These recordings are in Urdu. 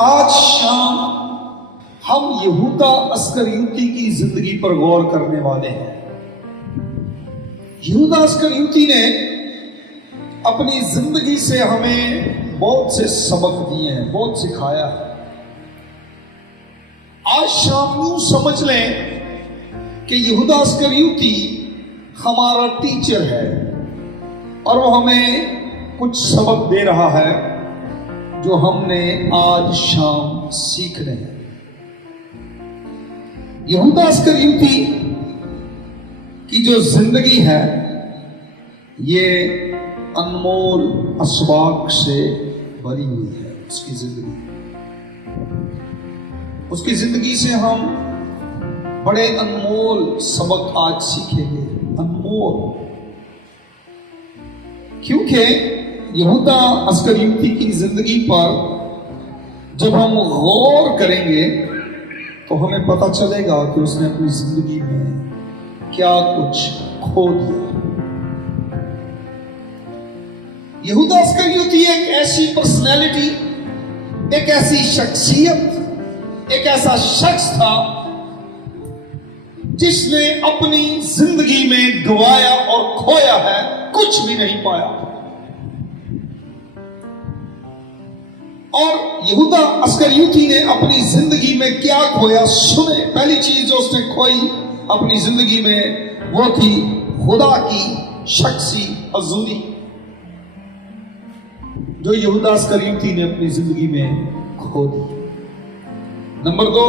آج شام ہم یہودا اسکریوتی کی زندگی پر غور کرنے والے ہیں۔ یہودا اسکریوتی نے اپنی زندگی سے ہمیں بہت سے سبق دیے ہیں، بہت سکھایا ہے۔ آج شام یوں سمجھ لیں کہ یہودا اسکریوتی ہمارا ٹیچر ہے اور وہ ہمیں کچھ سبق دے رہا ہے جو ہم نے آج شام سیکھنے ہیں۔ یہودا اسکریوتی کی جو زندگی ہے یہ انمول اسباق سے بھری ہوئی ہے۔ اس کی زندگی سے ہم بڑے انمول سبق آج سیکھیں گے۔ انمول کیونکہ یہودا اسکریوتی کی زندگی پر جب ہم غور کریں گے تو ہمیں پتہ چلے گا کہ اس نے اپنی زندگی میں کیا کچھ کھو دیا۔ یہودا اسکریوتی ایک ایسی پرسنالٹی، ایک ایسی شخصیت، ایک ایسا شخص تھا جس نے اپنی زندگی میں گوایا اور کھویا ہے، کچھ بھی نہیں پایا۔ اور یہودا اسکریوتی نے اپنی زندگی میں کیا کھویا سنیں۔ پہلی چیز جو اس نے کھوئی اپنی زندگی میں وہ تھی خدا کی شخصی حضوری، جو یہودا اسکریوتی نے اپنی زندگی میں کھو دی۔ نمبر 2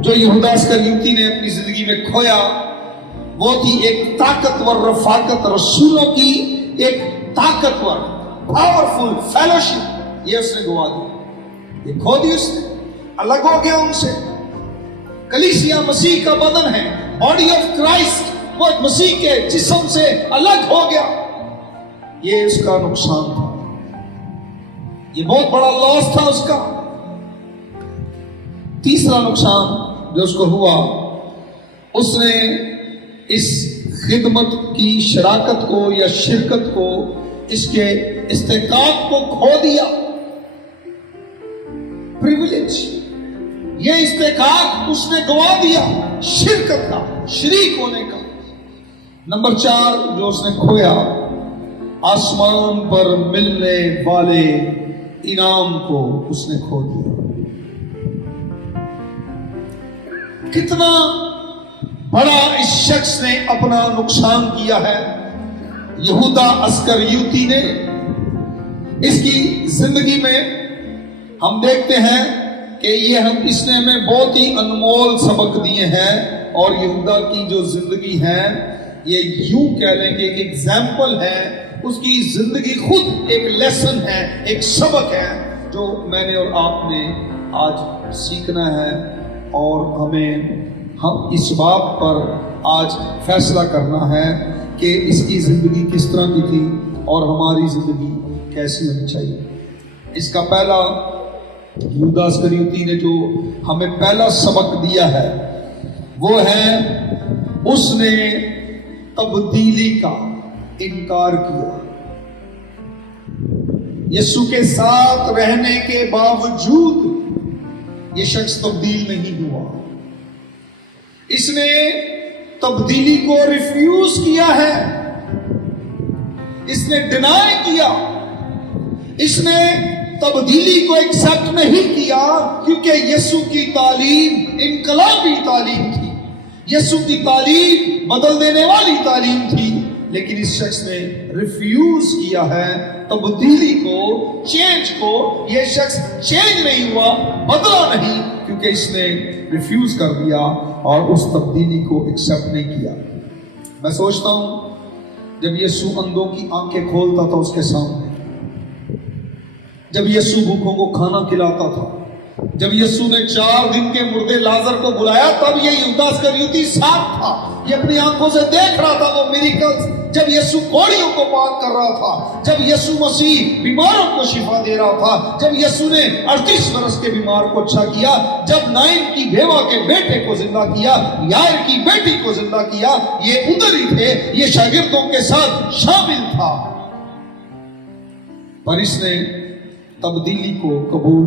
جو یہودا اسکریوتی نے اپنی زندگی میں کھویا وہ تھی ایک طاقتور رفاقت، رسولوں کی ایک طاقتور پاورفل فیلوشپ، یہ اس نے گوا دی، یہ کھو دی اس نے، الگ ہو گیا ان سے۔ کلیسیا مسیح کا بدن ہے، باڈی آف کرائسٹ، وہ مسیح کے جسم سے الگ ہو گیا، یہ اس کا نقصان تھا، یہ بہت بڑا لاس تھا اس کا۔ تیسرا نقصان جو اس کو ہوا، اس نے اس خدمت کی شراکت کو یا شرکت کو، اس کے استحقاق کو کھو دیا۔ پریویلیج، یہ استحقاق اس نے گوا دیا، شرکت کا، شریک ہونے کا۔ نمبر 4 جو اس نے کھویا، آسمان پر ملنے والے انعام کو اس نے کھو دیا۔ کتنا بڑا اس شخص نے اپنا نقصان کیا ہے یہودا اسکریوتی نے۔ اس کی زندگی میں ہم دیکھتے ہیں کہ اس نے ہمیں بہت ہی انمول سبق دیے ہیں، اور یہودا کی جو زندگی ہے یہ یوں کہہ لیں کہ ایک ایگزامپل ہے، اس کی زندگی خود ایک لیسن ہے، ایک سبق ہے جو میں نے اور آپ نے آج سیکھنا ہے، اور ہم اس بات پر آج فیصلہ کرنا ہے کہ اس کی زندگی کس طرح کی تھی اور ہماری زندگی کیسی ہونی چاہیے۔ اس کا پہلا، یہودا اسکریوتی نے جو ہمیں پہلا سبق دیا ہے وہ ہے اس نے تبدیلی کا انکار کیا۔ یسوع کے ساتھ رہنے کے باوجود یہ شخص تبدیل نہیں ہوا، اس نے تبدیلی کو ریفیوز کیا ہے، اس نے ڈینائی کیا، اس نے تبدیلی کو ایکسپٹ نہیں کیا، کیونکہ یسوع کی تعلیم انقلابی تعلیم تھی، یسوع کی تعلیم بدل دینے والی تعلیم تھی، لیکن اس شخص نے ریفیوز کیا ہے تبدیلی کو، چینج کو۔ یہ شخص چینج نہیں ہوا، بدلا نہیں، کیونکہ اس نے ریفیوز کر دیا اور اس تبدیلی کو ایکسپٹ نہیں کیا۔ میں سوچتا ہوں جب یسوع اندھوں کی آنکھیں کھولتا تھا اس کے سامنے، جب یسوع بھوکوں کو کھانا کھلاتا تھا، جب یسوع نے 4 دن کے مردے لازر کو بلایا، تب یہ یہودا اسکریوتی ساتھ تھا، یہ اپنی آنکھوں سے دیکھ رہا تھا وہ میریکلز، جب یسوع کوڑیوں کو پاک کر رہا تھا، جب یسوع مسیح بیماروں کو شفا دے رہا تھا، جب یسوع نے 38 برس کے بیمار کو اچھا کیا، جب نائن کی بیوہ کے بیٹے کو زندہ کیا، یائر کی بیٹی کو زندہ کیا، یہ ادھر ہی تھے، یہ شاگردوں کے ساتھ شامل تھا، پر اس نے تبدیلی کو قبول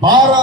12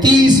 30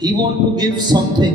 he want to give something,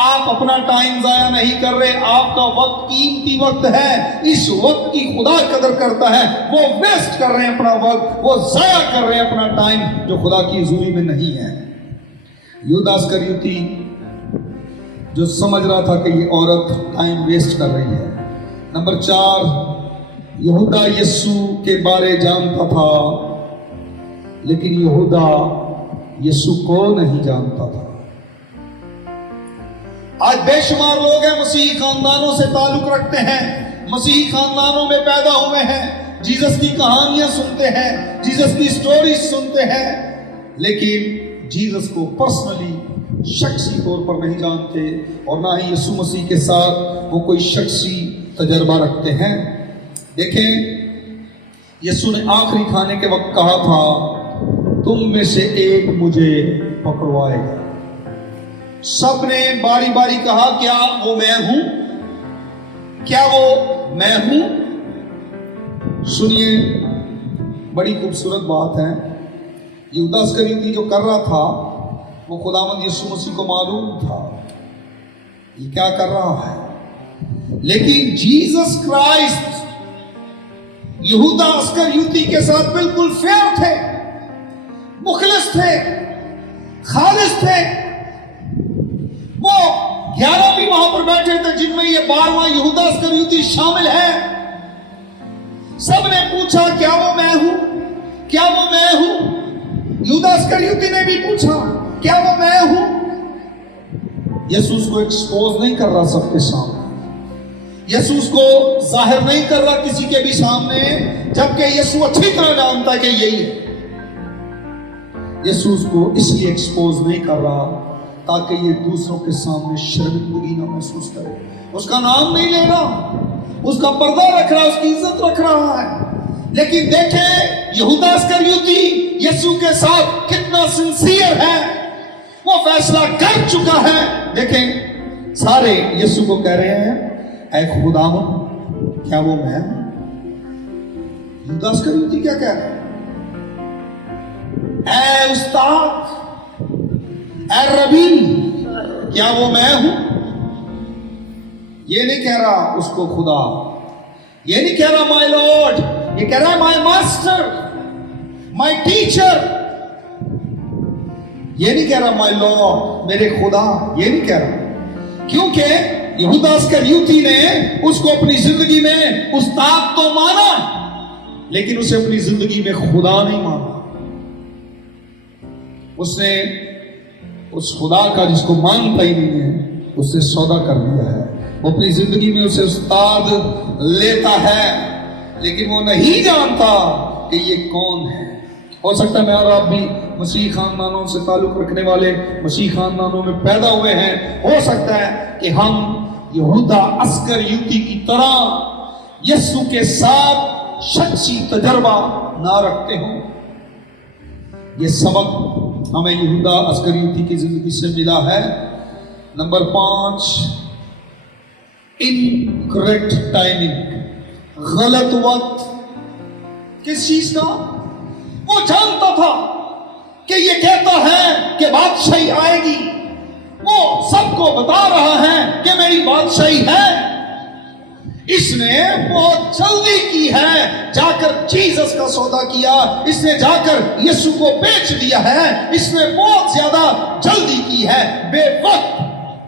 آپ اپنا ٹائم ضائع نہیں کر رہے, آپ کا وقت قیمتی وقت ہے, اس وقت کی خدا قدر کرتا ہے. وہ ویسٹ کر رہے ہیں اپنا وقت, وہ ضائع کر رہے ہیں اپنا ٹائم جو خدا کی حضوری میں نہیں ہے. یہودا اسکریوتی جو سمجھ رہا تھا کہ یہ عورت ٹائم ویسٹ کر رہی ہے. نمبر 4, یہودا یسوع کے بارے جانتا تھا, لیکن یہودا یسوع کو نہیں جانتا تھا. آج بے شمار لوگ ہیں مسیحی خاندانوں سے تعلق رکھتے ہیں, مسیحی خاندانوں میں پیدا ہوئے ہیں, جیزس کی کہانیاں سنتے ہیں, جیزس کی سٹوریز سنتے ہیں, لیکن جیزس کو پرسنلی شخصی طور پر نہیں جانتے, اور نہ ہی یسوع مسیح کے ساتھ وہ کوئی شخصی تجربہ رکھتے ہیں. دیکھیں یسوع نے آخری کھانے کے وقت کہا تھا, تم میں سے ایک مجھے پکڑوائے گا. سب نے باری باری کہا, کیا وہ میں ہوں, کیا وہ میں ہوں. سنیے, بڑی خوبصورت بات ہے. یہودا اسکریوتی جو کر رہا تھا وہ خداوند یسوع مسیح کو معلوم تھا یہ کیا کر رہا ہے, لیکن جیزس کرائسٹ یہودا اسکریوتی کے ساتھ بالکل فیئر تھے, مخلص تھے, خالص تھے. وہ 11 بھی وہاں پر بیٹھے تھے جن میں یہ 12واں یہودا اسکریوتی شامل ہے. سب نے پوچھا, کیا وہ میں ہوں, کیا وہ میں ہوں. یہودا اسکریوتی نے بھی پوچھا, کیا وہ میں ہوں. یسوع کو ایکسپوز نہیں کر رہا سب کے سامنے, یسوع کو ظاہر نہیں کر رہا کسی کے بھی سامنے, جبکہ یسوع اچھی طرح جانتا ہے کہ یہی ہے. یسوع کو اس لیے ایکسپوز نہیں کر رہا تاکہ یہ دوسروں کے سامنے شرمندگی نہ محسوس کرے. اس کا نام نہیں لے رہا, اس کا پردہ رکھ رہا, اس کی عزت رکھ رہا ہے. لیکن دیکھیں یہودا اسکریوتی یسوع کے ساتھ کتنا سنسیئر ہے, وہ فیصلہ کر چکا ہے. دیکھیں سارے یسوع کو کہہ رہے ہیں, اے خداوند کیا وہ میں ہوں. یہودا اسکریوتی کیا کہہ رہا ہے, اے استاد, اے ربی کیا وہ میں ہوں. یہ نہیں کہہ رہا اس کو خدا, یہ نہیں کہہ رہا مائی لارڈ, یہ کہہ رہا ہے مائی ماسٹر, مائی ٹیچر. یہ نہیں کہہ رہا مائی لارڈ میرے خدا, یہ نہیں کہہ رہا, کیونکہ یہودا اسکریوتی نے اس کو اپنی زندگی میں استاد تو مانا, لیکن اسے اپنی زندگی میں خدا نہیں مانا. اس نے اس خدا کا جس کو مانتا ہی نہیں ہے اس سے سودا کر دیا ہے. وہ اپنی زندگی میں اسے استاد لیتا ہے, لیکن وہ نہیں جانتا کہ یہ کون ہے. ہو سکتا ہے میں اور آپ بھی مسیحی خاندانوں سے تعلق رکھنے والے مسیحی خاندانوں میں پیدا ہوئے ہیں, ہو سکتا ہے کہ ہم یہودا اسکریوتی کی طرح یسوع کے ساتھ شخصی تجربہ نہ رکھتے ہوں. یہ سبق ہمیں یہودا اسکریوتی کی زندگی سے ملا ہے. نمبر 5, انکریکٹ ٹائمنگ, غلط وقت. کس چیز کا؟ وہ جانتا تھا کہ یہ کہتا ہے کہ بادشاہی آئے گی, وہ سب کو بتا رہا ہے کہ میری بادشاہی ہے. اس نے بہت جلدی کی ہے, جا کر جیزس کا سودا کیا, اس نے جا کر یسوع کو بیچ دیا ہے, اس نے بہت زیادہ جلدی کی ہے, بے وقت.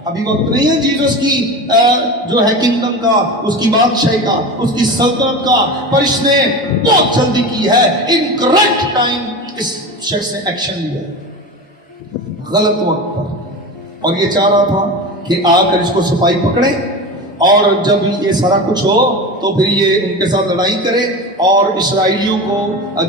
ابھی وقت نہیں ہے جیزس کی جو ہے کنگڈم کا, اس کی بادشاہی کا, اس کی سلطنت کا, پر اس نے بہت جلدی کی ہے. انکریکٹ ٹائم اس شخص نے ایکشن لیا غلط وقت پر, اور یہ چاہ رہا تھا کہ آ کر اس کو سپاہی پکڑے, اور جب یہ سارا کچھ ہو تو پھر یہ ان کے ساتھ لڑائی کرے اور اسرائیلیوں کو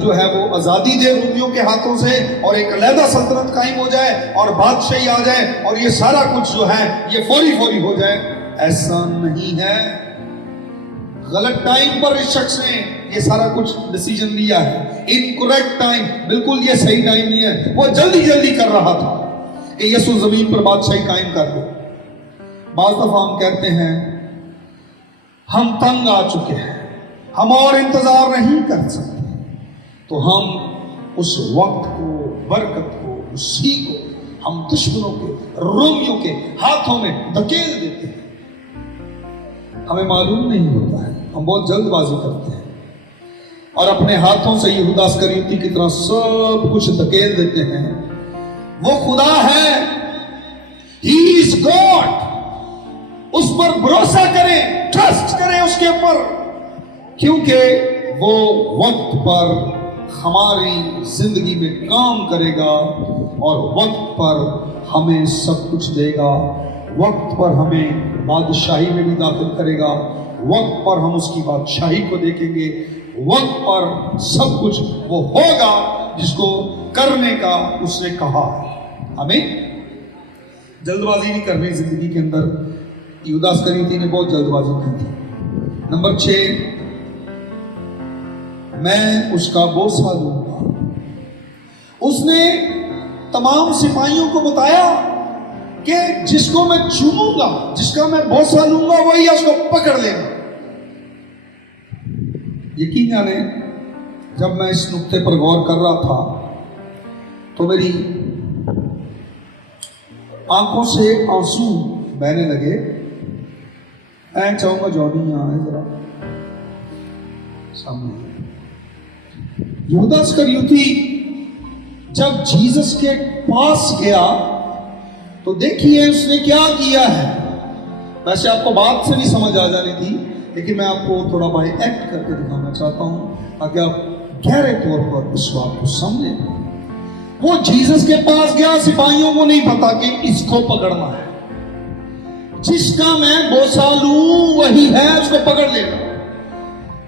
جو ہے وہ آزادی دے رومیوں کے ہاتھوں سے, اور ایک علیحدہ سلطنت قائم ہو جائے اور بادشاہی آ جائے, اور یہ سارا کچھ جو ہے یہ فوری ہو جائے. ایسا نہیں ہے. غلط ٹائم پر اس شخص نے یہ سارا کچھ ڈیسیژن لیا ہے. انکریکٹ ٹائم, بالکل یہ صحیح ٹائم نہیں ہے. وہ جلدی کر رہا تھا کہ یسوع زمین پر بادشاہی قائم کر دے. بعض دفعہ ہم کہتے ہیں ہم تنگ آ چکے ہیں, ہم اور انتظار نہیں کر سکتے, تو ہم اس وقت کو, برکت کو, اسی کو ہم دشمنوں کے رومیوں کے ہاتھوں میں دھکیل دیتے ہیں. ہمیں معلوم نہیں ہوتا ہے, ہم بہت جلد بازی کرتے ہیں اور اپنے ہاتھوں سے یہودا اسکریوتی کی طرح سب کچھ دھکیل دیتے ہیں. وہ خدا ہے, ہی از گاڈ, اس پر بھروسہ کریں, ٹرسٹ کریں اس کے اوپر, کیونکہ وہ وقت پر ہماری زندگی میں کام کرے گا اور وقت پر ہمیں سب کچھ دے گا, وقت پر ہمیں بادشاہی میں بھی داخل کرے گا, وقت پر ہم اس کی بادشاہی کو دیکھیں گے, وقت پر سب کچھ وہ ہوگا جس کو کرنے کا اس نے کہا. ہمیں جلد بازی نہیں کرنی زندگی کے اندر. یہودا اسکریوتی نے بہت جلد بازی کی تھی. نمبر 6, میں اس کا بوسہ لوں گا. اس نے تمام سپاہیوں کو بتایا کہ جس کو میں چوموں گا, جس کا میں بوسہ لوں گا, وہی اس کو پکڑ لے گا. یقین جانے جب میں اس نقطے پر غور کر رہا تھا تو میری آنکھوں سے آنسو بہنے لگے. میں چاہوں گا جونی یہاں ہے ذرا سامنے. یہودا اسکریوتی جب جیسس کے پاس گیا تو دیکھیے اس نے کیا کیا ہے. ویسے آپ کو بات سے بھی سمجھ آ جانی تھی, لیکن میں آپ کو تھوڑا بائی ایکٹ کر کے دکھانا چاہتا ہوں تاکہ آپ گہرے طور پر اس بات کو سمجھیں. وہ جیسس کے پاس گیا, سپاہیوں کو نہیں پتا کہ اس کو پکڑنا ہے. جس کا میں بوسہ لوں وہی ہے, اس کو پکڑ لے گا.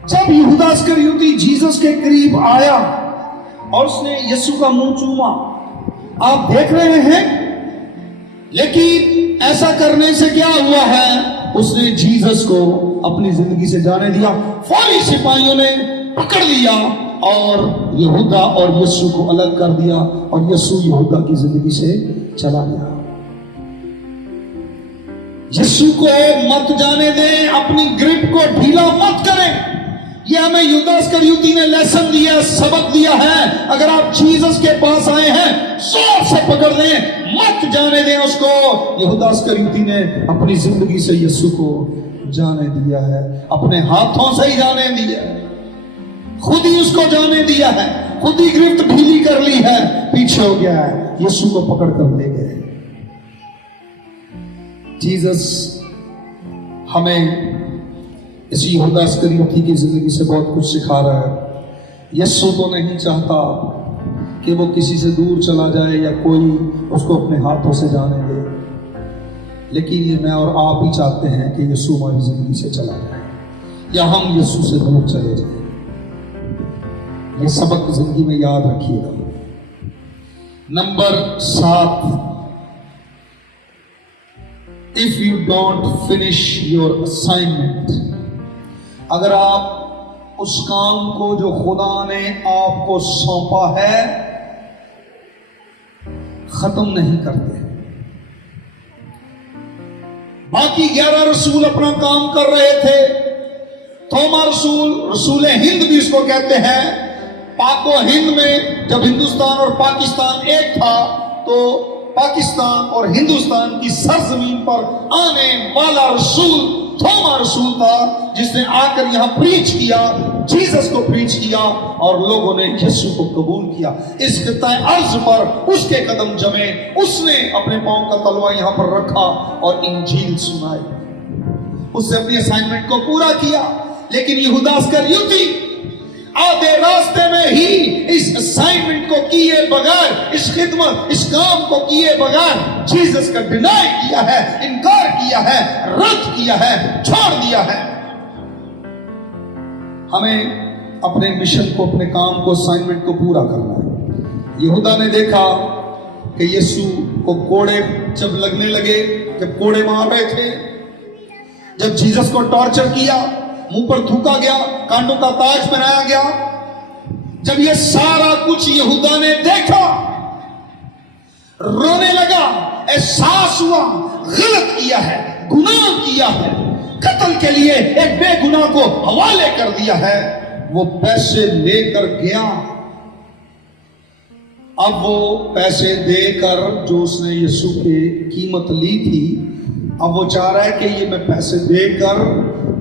جب یہودا اسکریوتی جیسس کے قریب آیا اور اس نے یسوع کا منہ چوما, آپ دیکھ رہے ہیں, لیکن ایسا کرنے سے کیا ہوا ہے, اس نے جیسس کو اپنی زندگی سے جانے دیا. فوری سپاہیوں نے پکڑ لیا اور یہودا اور یسوع کو الگ کر دیا اور یسوع یہودا کی زندگی سے چلا گیا. یسوع کو مت جانے دیں, اپنی گرپ کو ڈھیلا مت کریں. یہ ہمیں یہودا اسکریوتی نے لیسن دیا, سبق دیا ہے. اگر آپ جیسس کے پاس آئے ہیں زور سے پکڑ لیں, مت جانے دیں اس کو. یہودا اسکریوتی نے اپنی زندگی سے یسوع کو جانے دیا ہے, اپنے ہاتھوں سے ہی جانے دیا ہے, خود ہی اس کو جانے دیا ہے, خود ہی گرفت ڈھیلی کر لی ہے, پیچھے ہو گیا ہے, یسوع کو پکڑ کر لے گئے. جیسس ہمیں اس یہودا اسکریوتی کی زندگی سے بہت کچھ سکھا رہا ہے. یسوع تو نہیں چاہتا کہ وہ کسی سے دور چلا جائے یا کوئی اس کو اپنے ہاتھوں سے جانے دے, لیکن یہ میں اور آپ ہی چاہتے ہیں کہ یسوع ہماری زندگی سے چلا جائے یا ہم یسوع سے دور چلے جائیں. یہ سبق زندگی میں یاد رکھیے گا. Number 7, if you don't finish your assignment, اگر آپ اس کام کو جو خدا نے آپ کو سونپا ہے ختم نہیں کرتے. باقی 11 رسول اپنا کام کر رہے تھے. توما رسول ہند بھی اس کو کہتے ہیں. پاک و ہند میں جب ہندوستان اور پاکستان ایک تھا تو پاکستان اور ہندوستان کی سرزمین پر آنے والا رسول توما رسول تھا, جس نے آ کر یہاں پریچ کیا, جیسس کو پریچ کیا اور لوگوں نے یسوع کو قبول کیا. اس خطہ ارض پر اس کے قدم جمے, اس نے اپنے پاؤں کا تلوا یہاں پر رکھا اور انجیل سنائی. اس نے اپنی اسائنمنٹ کو پورا کیا. لیکن یہودا اسکریوتی آدھے راستے میں ہی اس اسائنمنٹ کو کیے بغیر, اس خدمت, اس کام کو کیے بغیر جیسس کا ڈینائی کیا ہے, انکار کیا ہے, رد کیا ہے, چھوڑ دیا ہے. ہمیں اپنے مشن کو, اپنے کام کو, اسائنمنٹ کو پورا کرنا ہے. یہودا نے دیکھا کہ یسوع کو کوڑے جب لگنے لگے, جب کوڑے مار رہے تھے, جب جیسس کو ٹارچر کیا, منہ پر تھوکا گیا, کانٹوں کا تاج پہنایا گیا, جب یہ سارا کچھ یہودا نے دیکھا, رونے لگا, احساس ہوا غلط کیا ہے, گناہ کیا ہے, قتل کے لیے ایک بے گناہ کو حوالے کر دیا ہے. وہ پیسے لے کر گیا اب وہ پیسے دے کر جو اس نے یسوع کی قیمت لی تھی، اب وہ چاہ رہا ہے کہ یہ میں پیسے دے کر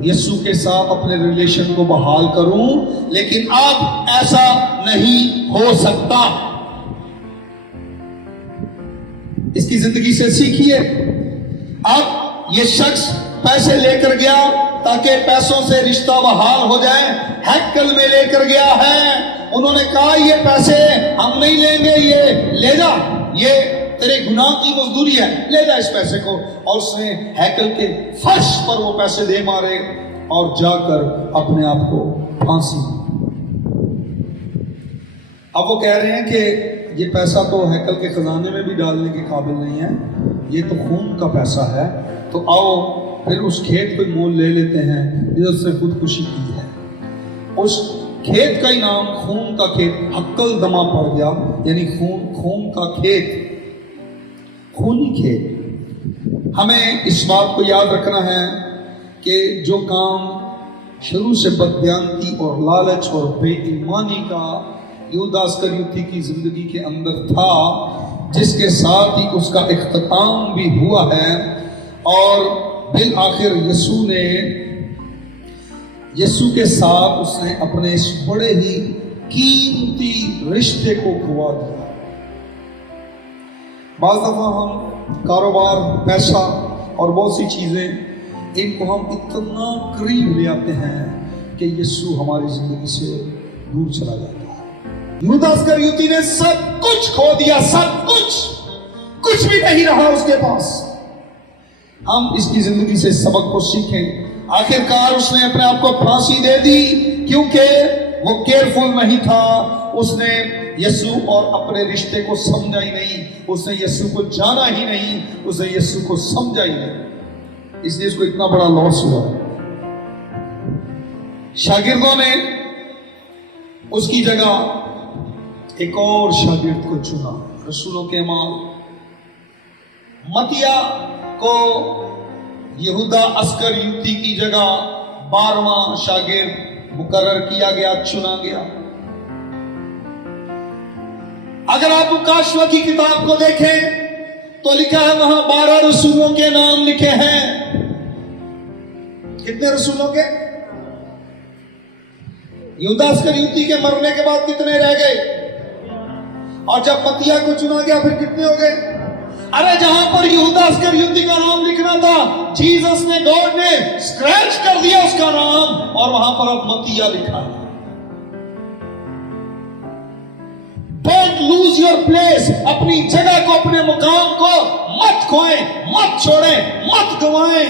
یسوع کے ساتھ اپنے ریلیشن کو بحال کروں، لیکن اب ایسا نہیں ہو سکتا۔ اس کی زندگی سے سیکھیے۔ اب یہ شخص پیسے لے کر گیا تاکہ پیسوں سے رشتہ بحال ہو جائے، ہیکل میں لے کر گیا ہے، انہوں نے کہا یہ پیسے ہم نہیں لیں گے، یہ لے جا، یہ تیرے گناہ کی مزدوری ہے، لے جا اس پیسے کو۔ اور اس نے ہیکل کے فرش پر وہ پیسے دے مارے اور جا کر اپنے آپ کو پھانسی دی۔ اب وہ کہہ رہے ہیں کہ یہ پیسہ تو ہیکل کے خزانے میں بھی ڈالنے کے قابل نہیں ہے، یہ تو خون کا پیسہ ہے، تو آؤ پھر اس کھیت کو مول لے لیتے ہیں جس سے خودکشی کی ہے۔ اس کھیت کا ہی نام خون کا کھیت حقل دمہ پڑ گیا، یعنی خون کا کھیت، خونی کھیت۔ ہمیں اس بات کو یاد رکھنا ہے کہ جو کام شروع سے بددیانتی اور لالچ اور بے ایمانی کا یہودا اسکریوتی کی زندگی کے اندر تھا، جس کے ساتھ ہی اس کا اختتام بھی ہوا ہے، اور بالآخر یسوع کے ساتھ اس نے اپنے اس بڑے ہی قیمتی رشتے کو گوا دیا۔ بعض دفعہ ہم کاروبار، پیسہ اور بہت سی چیزیں، ان کو ہم اتنا قریب لے آتے ہیں کہ یسوع ہماری زندگی سے دور چلا جاتا ہے۔ یہودا اسکریوتی نے سب کچھ کھو دیا، سب کچھ بھی نہیں رہا اس کے پاس۔ ہم اس کی زندگی سے سبق کو سیکھیں۔ آخرکار اس نے اپنے آپ کو پھانسی دے دی کیونکہ وہ کیئرفل نہیں تھا، اس نے یسوع اور اپنے رشتے کو سمجھا ہی نہیں، اس نے یسوع کو جانا ہی نہیں، اس نے یسوع کو سمجھا ہی نہیں، اس لیے اس کو اتنا بڑا لاس ہوا۔ شاگردوں نے اس کی جگہ ایک اور شاگرد کو چنا، رسولوں کے امام متیہ کو یہودا اسکریوتی کی جگہ 12واں شاگرد مقرر کیا گیا، چنا گیا۔ اگر آپ مکاشفہ کی کتاب کو دیکھیں تو لکھا ہے وہاں 12 رسولوں کے نام لکھے ہیں۔ کتنے رسولوں کے؟ یہودا اسکریوتی کے مرنے کے بعد کتنے رہ گئے؟ اور جب متیہ کو چنا گیا پھر کتنے ہو گئے؟ ارے جہاں پر یہودا اسکریوتی کا نام لکھنا تھا، جیسس نے، گاڈ نے اسکریچ کر دیا اس کا نام، اور وہاں پر اب متیہ لکھا ہے۔ ڈونٹ لوز یور پلیس، اپنی جگہ کو، اپنے مقام کو مت کھوئیں، مت چھوڑیں، مت گوائیں۔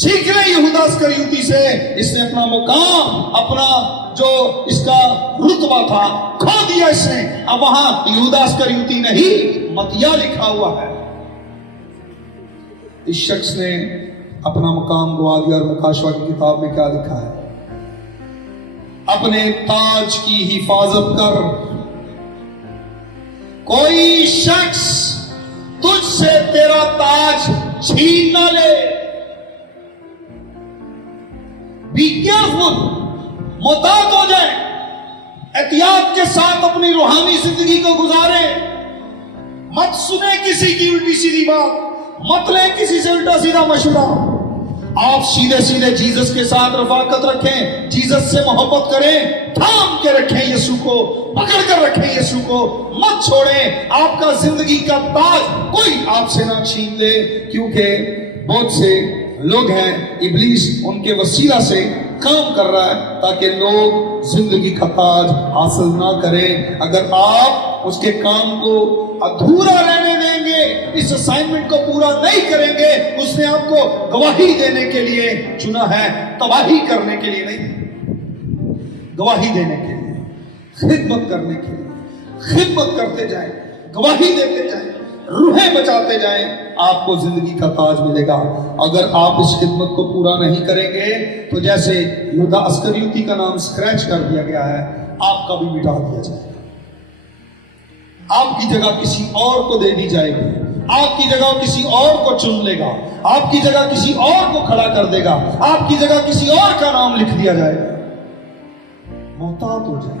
سیکھ لیں یہودا اسکریوتی سے، اس نے اپنا مقام، اپنا جو اس کا رتبہ تھا کھو دیا اس نے۔ اب وہاں یہودا اسکریوتی نہیں، متیہ لکھا ہوا ہے۔ اس شخص نے اپنا مقام گوا دیا، اور مکاشفہ کی کتاب میں کیا لکھا ہے؟ اپنے تاج کی حفاظت کر، کوئی شخص تجھ سے تیرا تاج چھین نہ لے۔ بی کیئرفل، محتاط ہو جائے، احتیاط کے ساتھ اپنی روحانی زندگی کو گزارے۔ مت سنیں کسی کی الٹی سیدھی بات، مت لیں کسی سے الٹا سیدھا مشورہ۔ آپ سیدھے سیدھے جیسس کے ساتھ رفاقت رکھیں، جیسس سے محبت کریں، تھام کے رکھیں یسوع کو، پکڑ کر رکھیں یسوع کو، مت چھوڑیں۔ آپ کا زندگی کا تاج کوئی آپ سے نہ چھین لے، کیونکہ بہت سے لوگ ہیں، ابلیس ان کے وسیلہ سے کام کر رہا ہے تاکہ لوگ زندگی کا تاج حاصل نہ کریں۔ اگر آپ اس کے کام کو ادھورا رہنے دیں گے، اس اسائنمنٹ کو پورا نہیں کریں گے، اس نے آپ کو گواہی دینے کے لیے چنا ہے، تباہی کرنے کے لیے نہیں، گواہی دینے کے لیے، خدمت کرنے کے لیے۔ خدمت کرتے جائیں، گواہی دیتے جائیں، روحیں بچاتے جائیں، آپ کو زندگی کا تاج ملے گا۔ اگر آپ اس خدمت کو پورا نہیں کریں گے تو جیسے یہودا اسکریوتی کا نام اسکریچ کر دیا گیا ہے، آپ کا بھی مٹا دیا جائے گا، آپ کی جگہ کسی اور کو دے دی جائے گی، آپ کی جگہ کسی اور کو چن لے گا، آپ کی جگہ کسی اور کو کھڑا کر دے گا، آپ کی جگہ کسی اور کا نام لکھ دیا جائے گا۔ محتاط ہو جائیں،